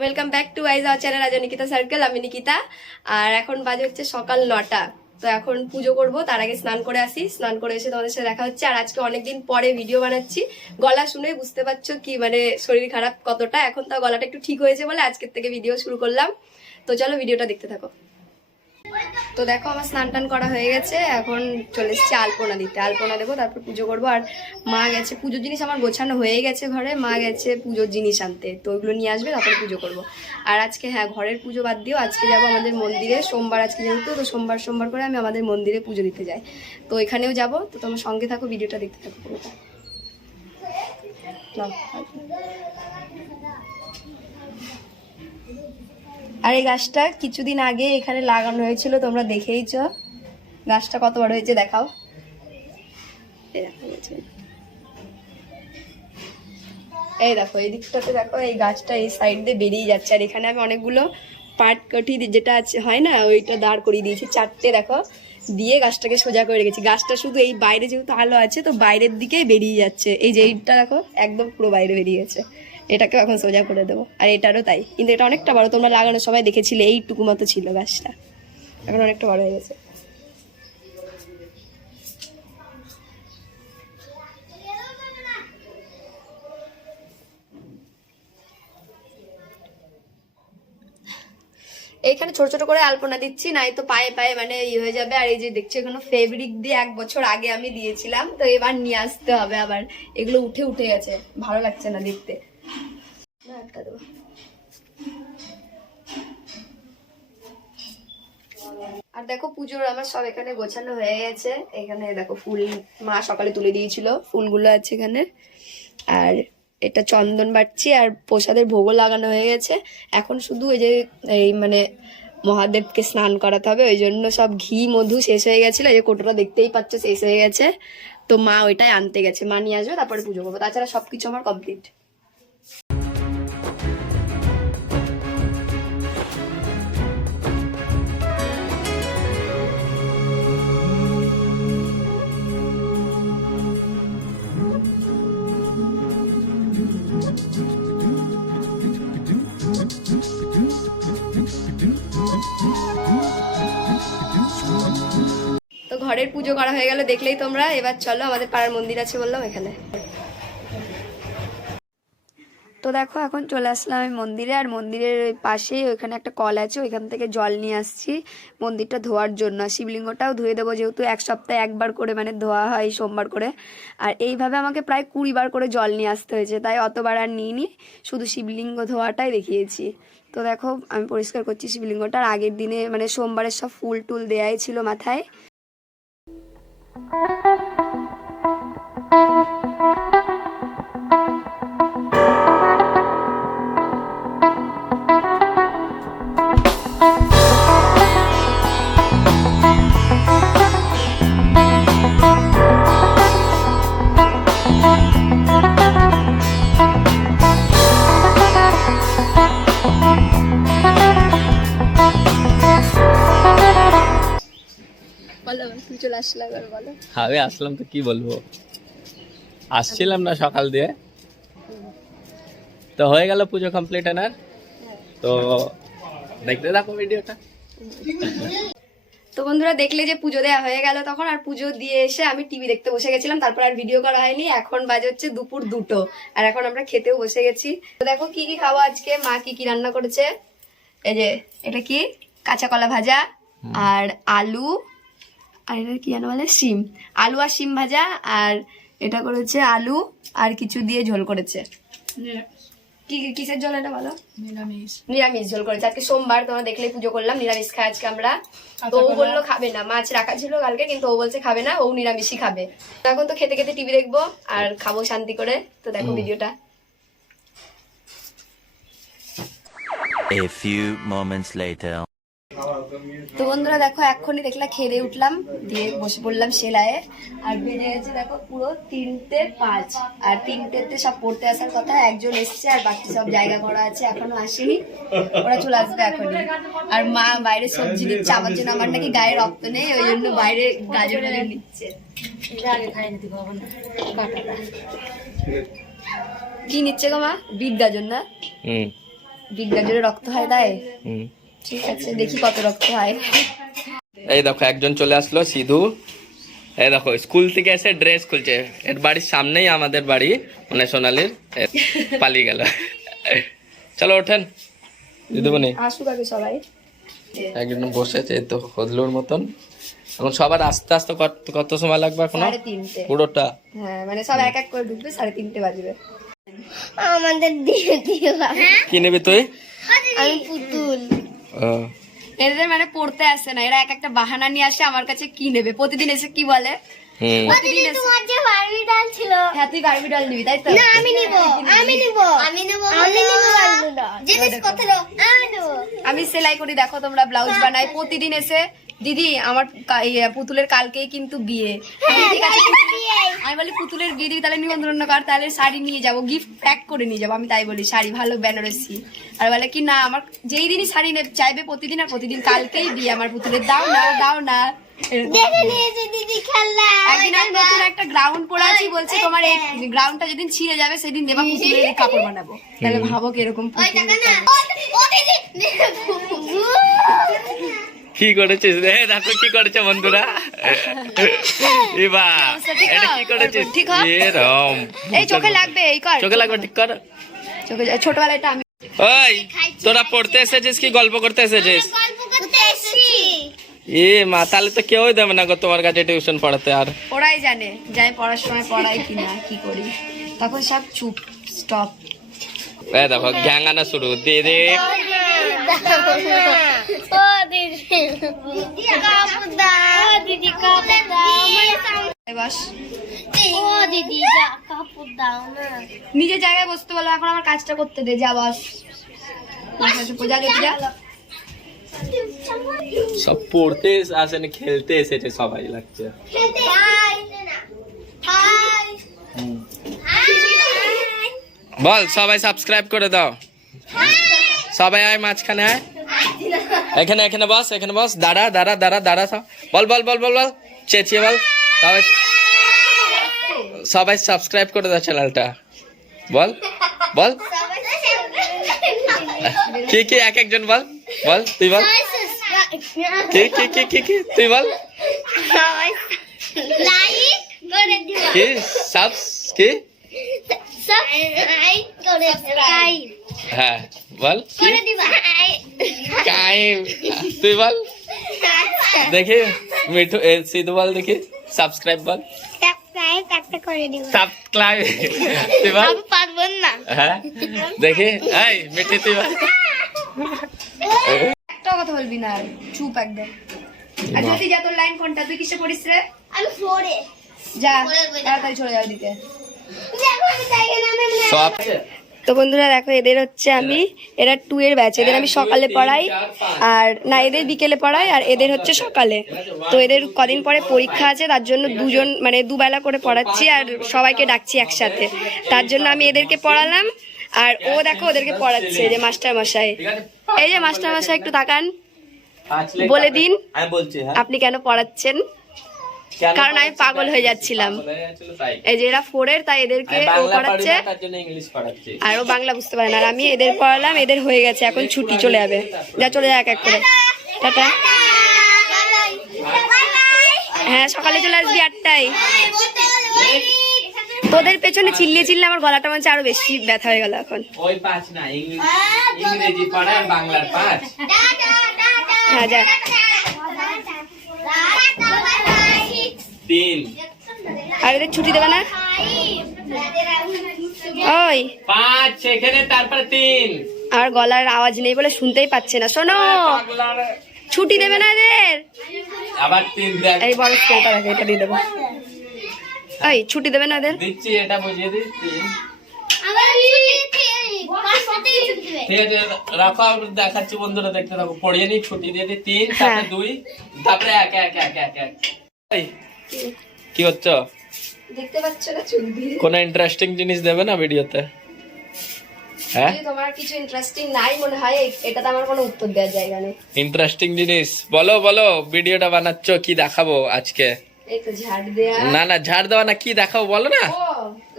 Welcome back to eyes our channel আজ Nikita circle. আমি নিকিতা, আর এখন বাজে হচ্ছে সকাল 9টা। তো এখন পুজো করব, তার আগে স্নান করে আসি। স্নান করে এসে তোমাদের সাথে দেখা হচ্ছে। আর আজকে অনেকদিন পরে ভিডিও বানাচ্ছি, গলা শুনে বুঝতে পারছো কি মানে শরীর খারাপ কতটা। এখন তো গলাটা একটু ঠিক হয়েছে বলে আজকের থেকে ভিডিও শুরু করলাম। তো চলো ভিডিওটা দেখতে থাকো। তো দেখো আমার স্নান টান করা হয়ে গেছে, এখন চলে এসেছি আলপনা দিতে। আলপনা দেবো, তারপর পুজো করবো। আর মা গেছে, পুজোর জিনিস আমার গোছানো হয়ে গেছে ঘরে, মা গেছে পুজোর জিনিস আনতে, তো ওইগুলো নিয়ে আসবে, তারপর পুজো করবো। আর আজকে হ্যাঁ, ঘরের পুজো বাদ দিও, আজকে যাবো আমাদের মন্দিরে। সোমবার আজকে যেহেতু, তো সোমবার করে আমি আমাদের মন্দিরে পুজো দিতে যাই, তো এখানেও যাবো। তো তোমার সঙ্গে থাকো, ভিডিওটা দেখতে থাকো পুরোটা। আর এই গাছটা কিছুদিন আগে এখানে লাগানো হয়েছিল, তোমরা দেখেইছ। গাছটা কত বড় হয়েছে দেখাও। এই দেখো এই দিকটাতে দেখো, এই গাছটা এই সাইড দিয়ে বেরিয়ে যাচ্ছে। আর এখানে আমি অনেকগুলো পাট কাঠি যেটা আছে হয় না, ওইটা দাঁড় করিয়ে দিয়েছি 4টে, দেখো দিয়ে গাছটাকে সোজা করে রেখেছি। গাছটা শুধু এই বাইরে যেহেতু আলো আছে, তো বাইরের দিকেই বেরিয়ে যাচ্ছে। এই যে এইটা দেখো একদম পুরো বাইরে বেরিয়ে গেছে, এটাকে এখন সোজা করে দেবো। আর এটারও তাই, কিন্তু এটা অনেকটা বড়, তোমরা লাগানো সবাই দেখেছিলে এইটুকু মতো ছিল গাছটা, এখন অনেকটা বড় হয়ে গেছে। এইখানে ছোট ছোট করে আলপনা দিচ্ছি, নাই তো পায়ে পায়ে মানে হয়ে যাবে। আর এই যে দেখছো এখানে ফেব্রিক দিয়ে 1 বছর আগে আমি দিয়েছিলাম, তো এবার নিয়ে আসতে হবে আবার। এগুলো উঠে উঠে গেছে, ভালো লাগছে না দেখতে। আর দেখো পুজোর আমার সব এখানে গোছানো হয়ে গেছে। এখানে দেখো ফুল মা সকালে তুলে দিয়েছিল, ফুলগুলো আছে এখানে। আর এটা চন্দন বাটছি, আর প্রসাদের ভোগও লাগানো হয়ে গেছে। এখন শুধু এই যে এই মানে মহাদেবকে স্নান করাতে হবে, ওই জন্য সব ঘি মধু শেষ হয়ে গেছিল। এই যে কোটোটা দেখতেই পাচ্ছ শেষ হয়ে গেছে, তো মা ওইটাই আনতে গেছে। মা নিয়ে আসবে, তারপরে পুজো করবো। তাছাড়া সবকিছু আমার কমপ্লিট। তো ঘরের পুজো করা হয়ে গেল, দেখলেই তোমরা। এবার চলো, আমাদের পাড়ার মন্দির আছে বললাম এখানে। তো দেখো এখন চলে আসলাম আমি মন্দিরে। আর মন্দিরের পাশেই ওইখানে একটা কল আছে, ওইখান থেকে জল নিয়ে আসছি মন্দিরটা ধোয়ার জন্য। শিবলিঙ্গটাও ধুয়ে দেবো, যেহেতু 1 সপ্তাহে 1 বার করে মানে ধোয়া হয় সোমবার করে। আর এইভাবে আমাকে প্রায় 20 বার করে জল নিয়ে আসতে হয়েছে, তাই অতবার আর নিইনি, শুধু শিবলিঙ্গ ধোয়াটাই দেখিয়েছি। তো দেখো আমি পরিষ্কার করছি শিবলিঙ্গটা। আর আগের দিনে মানে সোমবারের সব ফুল টুল দেয়াই ছিল মাথায়। আমি আসলাম তো কি বলবো, আসছিলাম না সকাল দিয়ে, তো হয়ে গেল পুজো কমপ্লিট এনার। তো দেখতে থাকো ভিডিওটা। তো বন্ধুরা দেখলে যে পুজো দেওয়া হয়ে গেল তখন। আর পুজো দিয়ে এসে আমি টিভি দেখতে বসে গেছিলাম, তারপর আর ভিডিও করা হয়নি। এখন বাজে হচ্ছে দুপুর 2টো, আর এখন আমরা খেতেও বসে গেছি। তো দেখো কি কি খাবো আজকে, মা কি কি রান্না করেছে। এই যে এটা কি কাঁচা কলা ভাজা, আর আলু, আর এটা কি জানো বলে শিম, আলু আর শিম ভাজা। আর এটা করেছে আলু আর কিছু দিয়ে ঝোল করেছে। কি কিসের ঝোল এটা বলো? নিরামিষ ঝোল করেছে। আজকে সোমবার, তোমরা দেখলে পুজো করলাম, নিরামিষ খাই আজকে আমরা। তো ও বললো খাবে না, মাছ রাখা ছিল কালকে, কিন্তু ও বলছে খাবে না, ও নিরামিষই খাবে। এখন তো খেতে খেতে টিভি দেখবো আর খাবো শান্তি করে। তো দেখো ভিডিওটা। A few moments later. তো বন্ধুরা দেখো এক্ষুনি দেখলা খেয়ে দিয়ে উঠলাম, দিয়ে বসে পড়লাম সেলাইয়ে। আর বেজে গেছে দেখো পুরো 3টে 5। আর 3টেতে সব পড়তে আসার কথা, একজন এসছে, আর বাকি সব জায়গা করা আছে, এখনো আসেনি, ওরা চলে আসবে এখনই। আর মা বাইরে সবজি নিচ্ছে আমার জন্য, আমার নাকি গায়ে রক্ত নেই, ওই জন্য বাইরে গাজর নিচ্ছে। কি নিচ্ছে গো মা? বিট গাজর না? বিজ্ঞান জোরে রক্ত হয় তাই হুম। ঠিক আছে দেখি কত রক্ত হয়। এই দেখো একজন চলে আসলো সিধু। এই দেখো স্কুল থেকে এসে ড্রেস খুলছে। এর বাড়ির সামনেই আমাদের বাড়ি, মানে সোনালির। পালিয়ে গেল। চলো ওঠেন দিদিমণি। আসুক আগে সবাই। একজন বসেছে তো হদলুর মতন। এখন সবার আস্তে আস্তে কত সময় লাগবে এখনো? 3:30 পুরোটা? হ্যাঁ মানে সব এক এক করে ঢুকবে, 3:30 বাজবে। আমাদের দিয়ে দিও কি নিবি তুই? আমি পুতুল। ও, এদের মানে পড়তে আসে না, এরা এক একটা বাহানা নিয়ে আসে আমার কাছে কি নেবে। প্রতিদিন এসে কি বলে, হুম। প্রতিদিন এসে তোমার যে বারবি ডাল ছিল, হ্যাঁ তুই বারবি ডল নিবি তাই তো? না আমি নিব আমি নিব আমি নিব বারবি ডাল। জিনিস কত লো আমি নিব। আমি সেলাই করি দেখো তোমরা, ব্লাউজ বানাই। প্রতিদিন এসে দিদি আমার পুতুলের কালকেই কিন্তু বিয়ে। আমি ঠিক আছে আমি বলি পুতুলের বিয়ে দিবি তাহলে নিমন্ত্রণ কর, তাহলে শাড়ি নিয়ে যাবো, গিফট প্যাক করে নিয়ে যাবো। আমি তাই বলি শাড়ি ভালো বেনারসি। আর বলে কি না আমার যেই দিনই শাড়ি চাইবে প্রতিদিন, আর প্রতিদিন কালকেই বিয়ে আমার পুতুলের, দাও না দাও না। দেখে নিয়েছে দিদি খেলনা। একদিন আমি নতুন একটা গ্রাউন্ড পরে আছি, বলছে তোমার এই গ্রাউন্ডটা যেদিন ছিঁড়ে যাবে সেদিন দেবা পুতুলের কাপড় বানাবো। তাহলে ভাবো কিরকম ওই টাকা না ও দিদি কি করেছিস রে? দেখো কি করেছে বন্ধুরা। এবার এটা কি করেছিস? ঠিক হয়? এ রাম, এই চোখে লাগবে, এই কর চোখে লাগবে, ঠিক কর। চোখে ছোটবেলায় এটা আমি ওই তোরা পড়তে এসেছিস কি গল্প করতে এসেছিস? গল্প করতে এসেছি। এ মা, তাহলে তো কেউই দেবে না গো তোমার কাছে টিউশন পড়াতে। আর ওরাই জানে যাই পড়ার সময় পড়াই কিনা কি করি, তখন সব চুপ স্টপ। এই দেখো গ্যাঙ্গানা শুরু দিদি। ও দিদি কাপড় দাও, ও দিদি কাপড় দাও, বাস ও দিদি কাপড় দাও না। নিজের জায়গায় বসতে বলো, এখন আমার কাজটা করতে দে। যা বাস পূজা যা। সব পড়তে আসেনি, খেলতে এসেছে সবাই লাগছে। খেলতে হাই হাই বল সবাই সাবস্ক্রাইব করে দাও। সবাই আয় মাঝখানে আয়, এখানে এখানে বস, এখানে বস। দাঁড়া দাঁড়া দাঁড়া দাঁড়া সব বল বল বল বল বল, চেঁচিয়ে বল। সবাই সবাই সাবস্ক্রাইব করে দাও চ্যানেলটা। বল বল কি কি এক একজন বল, বল তুই বল কি কি কি কি কি তুই বল লাইক করে দিও, কি সাব কি সাবস্ক্রাইব করে সাবস্ক্রাইব হ্যাঁ বল করে দিবা। কাই তুই বল দেখি মিঠু সিধু বল দেখি সাবস্ক্রাইব বল। সাবস্ক্রাইব একটা করে দিবা। সাবস্ক্রাইব তুই বল। আমি পারবো না। হ্যাঁ দেখি এই মিঠু তুই বল। একটা কথা বলবি না, চুপ একদম। আর যদি যা তোর লাইন কোনটা, তুই কিসে পড়িস রে? আমি ফোরে যা তাড়াতাড়ি চলে যাও দিতে। দেখো আমি জায়গা নামে সব তো বন্ধুরা দেখো এদের হচ্ছে আমি, এরা 2 এর ব্যাচ। এদের আমি সকালে পড়াই, আর না এদের বিকেলে পড়াই, আর এদের হচ্ছে সকালে। তো এদের কদিন পরে পরীক্ষা আছে, তার জন্য দুজন মানে দুবেলা করে পড়াচ্ছি, আর সবাইকে ডাকছি একসাথে। তার জন্য আমি এদেরকে পড়ালাম, আর ও দেখো ওদেরকে পড়াচ্ছে। যে মাস্টার মশাই, এই যে মাস্টার মশাই একটু তাকান, বলে দিন আমি বলছি হ্যাঁ আপনি কেন পড়াচ্ছেন। কারণ আমি পাগল হয়ে যাচ্ছিলাম। এই যে এরা 4 এর, তাই এদেরকে ও পড়াচ্ছে, তার জন্য ইংলিশ পড়াচ্ছি। আর ও বাংলা বুঝতে পারে না। আর আমি এদের পড়ালাম, এদের হয়ে গেছে, এখন ছুটি চলে যাবে। যা চলে যা এক এক করে, টাটা। হ্যাঁ সকালে চলে আসবি 8টায়। তোদের পেছনে চিল্লিয়ে চিল্লিয়ে আমার গলাটা মনে হচ্ছে আরো বেশি ব্যথা হয়ে গেল এখন। ওই 5 না, ইংরেজি পড়া আর বাংলার 5। হ্যাঁ যা। 3 আর এদের ছুটি দেবে না? ওই 5 সেখানে, তারপর 3। আর গলার আওয়াজ নেই বলে শুনতেই পাচ্ছে না। শোনো, ছুটি দেবে না এদের। আবার 3 দেখ, এই বড় স্কেলটা দেখে, এটা দিয়ে দেবো। এই ছুটি দেবে না এদের। দিচ্ছি, এটা বুঝিয়ে দিই। 3 আবার পাঁচ সাথে ছুটি দিবে। ঠিক আছে রাখো, আমি দেখাচ্ছি বন্ধুরা, দেখতে থাকো। পড়িয়ে নি, ছুটি দিয়ে দিই 3, তারপরে 2, তারপরে 1 1 1 1 1। এই কি হচ্ছে? দেখতে পাচ্ছ না চুলবি? কোন ইন্টারেস্টিং জিনিস দেবে না ভিডিওতে? হ্যাঁ যদি তোমার কিছু ইন্টারেস্টিং নাই মনে হয়, এটাতে আমার কোনো উত্তর দেওয়ার জায়গা নেই। ইন্টারেস্টিং জিনিস বলো বলো, ভিডিওটা বানাচ্ছ, কি দেখাবো আজকে? এই তো ঝাড় দেয়া। না না ঝাড় দেওয়া না, কি দেখাবো বলো না। ও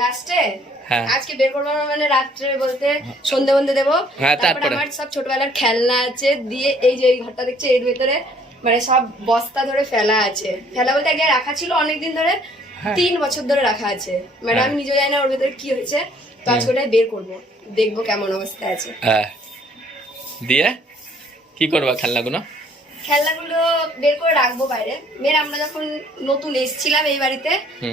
লাস্টে হ্যাঁ আজকে বের করবো মানে রাত্রে বলতে সন্ধে বন্ধে দেবো। হ্যাঁ, তারপরে তারপরে? আমার সব ছোটবেলার খেলনা আছে দিয়ে এই যে এই ঘরটা দেখছে এর ভেতরে মানে সব বস্তা ধরে ফেলা আছে। ফেলা বলতে এক জায়গায় রাখা ছিল অনেকদিন ধরে, 3 বছর ধরে রাখা আছে। মানে আমি নিজে জানি না ওর ভেতরে কি হয়েছে, তো আজকে ওটাই বের করবো, দেখবো কেমন অবস্থায় আছে। হ্যাঁ দিয়ে কি করবা খেলনাগুলো? খেলনাগুলো বের করে রাখবো বাইরে। মেয়ের আমরা যখন নতুন এসেছিলাম এই বাড়িতে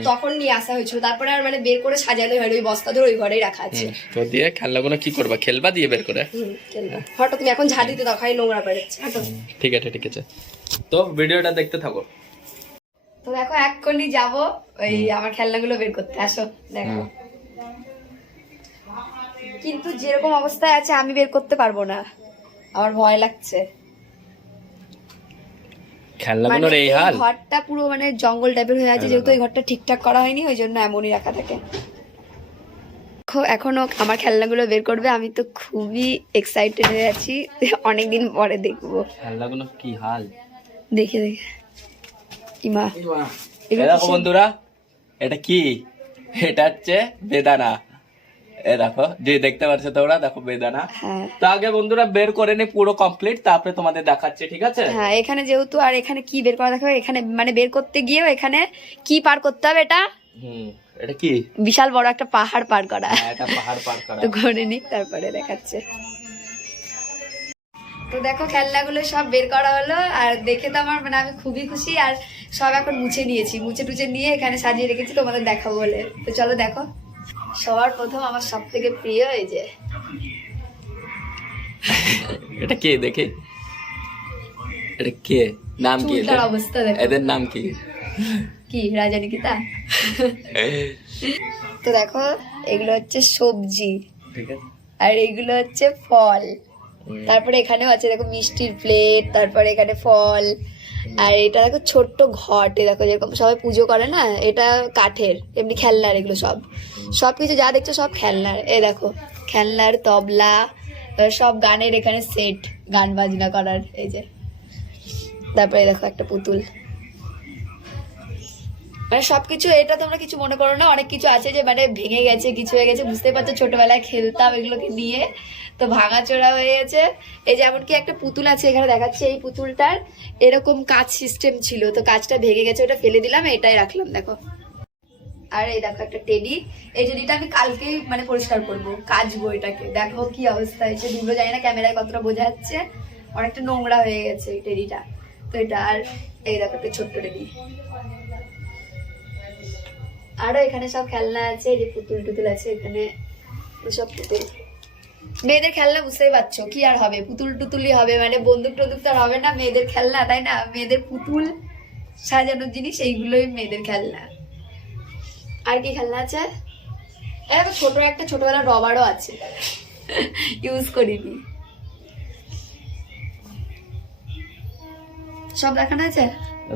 তখন নিয়ে আসা হয়েছিল, তারপরে আর মানে বের করে সাজানো হয়নি, ওই বস্তা ধরে ওই ঘরেই রাখা আছে। তো দিয়ে খেলনাগুলো কি করবা? খেলবা দিয়ে বের করে? খেলনা হঠাৎ তুমি এখন ঝাড় দিতে দাও, খালি নোংরা বেড়েছে। ঠিক আছে ঠিক আছে, তো ভিডিওটা দেখতে থাকো। তো দেখো এক্ষুনি যাবো ওই আমার খেলনাগুলো বের করতে, আসো দেখো। কিন্তু যেরকম অবস্থায় আছে আমি বের করতে পারবো না, আমার ভয় লাগছে। খেলনাগুলোর এই মানে হাল। ঘরটা পুরো মানে জঙ্গল টাইপের হয়ে আছে, যেহেতু এই ঘরটা ঠিকঠাক করা হয়নি ওই জন্য এমনই রাখা থাকে। এখনো আমার খেলনাগুলো বের করবে, আমি তো খুবই এক্সাইটেড হয়ে আছি, অনেকদিন পরে দেখবো খেলনাগুলো কি হাল দেখে দেখে। ইমা দেখো বন্ধুরা, এটা কি? এটা হচ্ছে বেদানা। এ দেখো, যে দেখতে পাচ্ছ তোমরা, দেখো বেদানা। তো আগে বন্ধুরা বের করে নি পুরো কমপ্লিট, তারপরে তোমাদের দেখাচ্ছি, ঠিক আছে? হ্যাঁ এখানে যেহেতু, আর এখানে কি বের করা দেখো, এখানে মানে বের করতে গিয়েও এখানে কি পার করতে হবে, এটা এটা কি? বিশাল বড় একটা পাহাড় পার করা। এটা পাহাড় পার করা। তো ঘরে নি তারপরে দেখাচ্ছে। তো দেখো খেলনাগুলো সব বের করা হলো, আর দেখে তো আমার মানে আমি খুবই খুশি। আর সব এখন মুছে নিয়েছি, মুছে টুছে নিয়ে এখানে সাজিয়ে রেখেছি তোমাদের দেখাবো বলে। তো চলো দেখো। সবার প্রথম আমার সব থেকে প্রিয় এই যে, এটা কে দেখে? এটা কে? নাম কি? চুলটার অবস্থা দেখো। এদের নাম কি? কি রাজা নিকিতা? তো দেখো এগুলো হচ্ছে সবজি, ঠিক আছে, আর এগুলো হচ্ছে ফল। তারপরে এখানেও আছে দেখো মিষ্টির প্লেট, তারপরে এখানে ফল। আর এটা দেখো ছোট্ট ঘট, দেখো যেরকম সবাই পুজো করে না, এটা কাঠের এমনি খেলনার। এগুলো সব সবকিছু যা দেখছো সব খেলনার। এই দেখো খেলনার তবলা, সব গানের এখানে সেট, গান বাজনা করার এই যে। তারপরে দেখো একটা পুতুল, মানে সবকিছু। এটা তোমরা কিছু মনে করো না, অনেক কিছু আছে যে মানে ভেঙে গেছে, কিছু হয়ে গেছে, বুঝতে পারছো ছোটবেলায় খেলতাম এগুলোকে নিয়ে, তো ভাঙাচোরা হয়ে গেছে। এই যে এমনকি একটা পুতুল আছে এখানে দেখাচ্ছে, এই পুতুলটার এরকম কাঁচ সিস্টেম ছিল, তো কাঁচটা ভেঙে গেছে, ওটা ফেলে দিলাম, এটাই রাখলাম দেখো। আর এই দেখো একটা টেডি, এই টেডিটা আমি কালকেই মানে পরিষ্কার করবো, কাচবো এটাকে। দেখো কি অবস্থা হয়েছে, দুটো জানি না ক্যামেরায় কতটা বোঝা যাচ্ছে, অনেকটা নোংরা হয়ে গেছে এই টেডিটা। তো এটা, আর এই দেখো একটা ছোট্ট টেডি। আরো এখানে সব খেলনা আছে, এই যে পুতুল টুতুল আছে এখানে, সব পুতুল। মেয়েদের খেলনা বুঝতেই পারছো কি আর হবে, পুতুল টুতুলই হবে, মানে বন্দুক টন্দুক তো আর হবে না। মেয়েদের খেলনা তাই না, মেয়েদের পুতুল সাজানোর জিনিস, এইগুলোই মেয়েদের খেলনা। আর কি খেলনা আছে? এরকম ছোট একটা ছোটবেলার রবারও আছে, ইউজ করিনি। সব দেখানো আছে,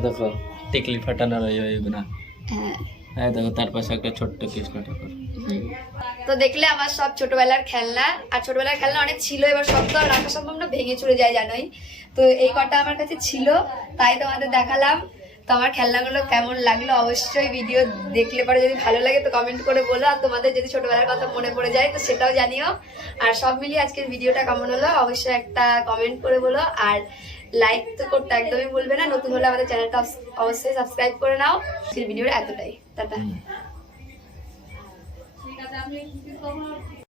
দেখো টিকলি ফাটানোর ওইগুলো। হ্যাঁ হ্যাঁ দেখো, তার পাশে একটা ছোট্ট কৃষ্ণ ঠাকুর। তো দেখলে আমার সব ছোটবেলার খেলনা। আর ছোটবেলার খেলনা অনেক ছিল, এবার সব তো আর রাখা সম্ভব না, ভেঙে চুরে যায় জানোই। তো এই কটা আমার কাছে ছিল, তাই তোমাদের দেখালাম। তো আমার খেলনাগুলো কেমন লাগলো অবশ্যই ভিডিও দেখলে পরে যদি ভালো লাগে তো কমেন্ট করে বলো, আর তোমাদের যদি ছোটবেলার কথা মনে পড়ে যায় তো সেটাও জানিও। আর সব মিলিয়ে আজকের ভিডিওটা কেমন হলো অবশ্যই একটা কমেন্ট করে বলো। আর লাইক তো করতে একদমই ভুলবে না, নতুন হলে আমাদের চ্যানেলটা অবশ্যই সাবস্ক্রাইব করে নাও। ভিডিওটা এতটাই, টাটা।